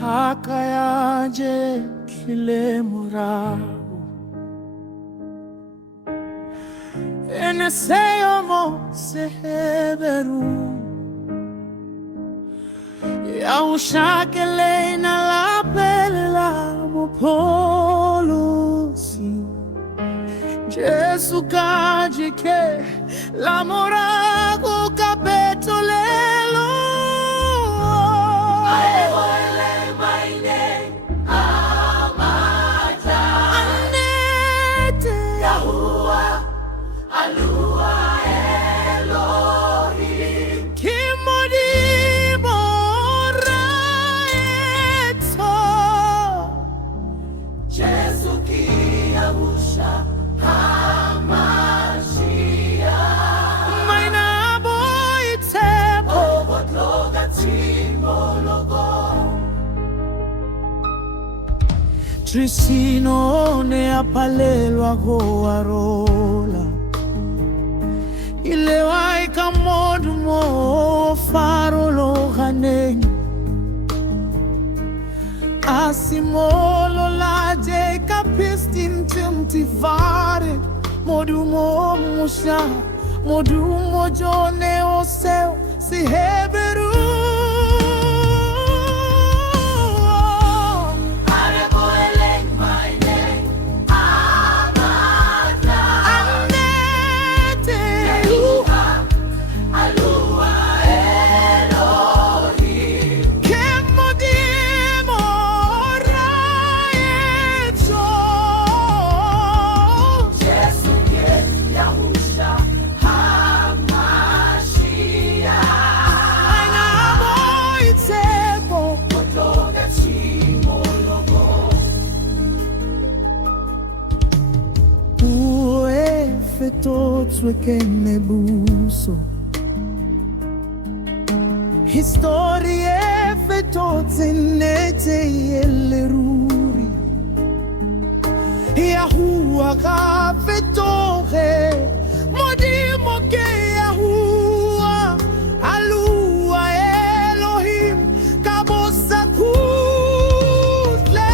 hakayaje kile morao eneseyomo seheberu ya ushakele na lapela mopolosi Jesu kajike la morago kapetolelo aevoele maine amata anete Yahua alua Elohim kimodimo raeto Jesu kiavusha Trisino ne apalelwa goarola Ilewai kamodumo farolo ganeng Asimolo la je kapistin timtivare Modumo musha Modumo jone oseo si heberu Totswe kene buso Historie fetotse nete yeleruri Yahua ka fetoge Modimo ke Yahua alua Elohim kabosa kuzle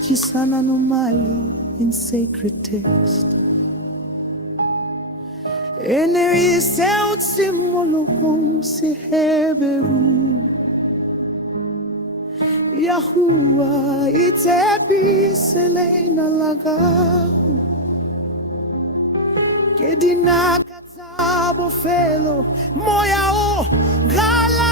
Chisana no mali in sacred text Ene seut simbolo kong si heberu Yahua itepi selena lagahu Kedina katabo felo moya o gala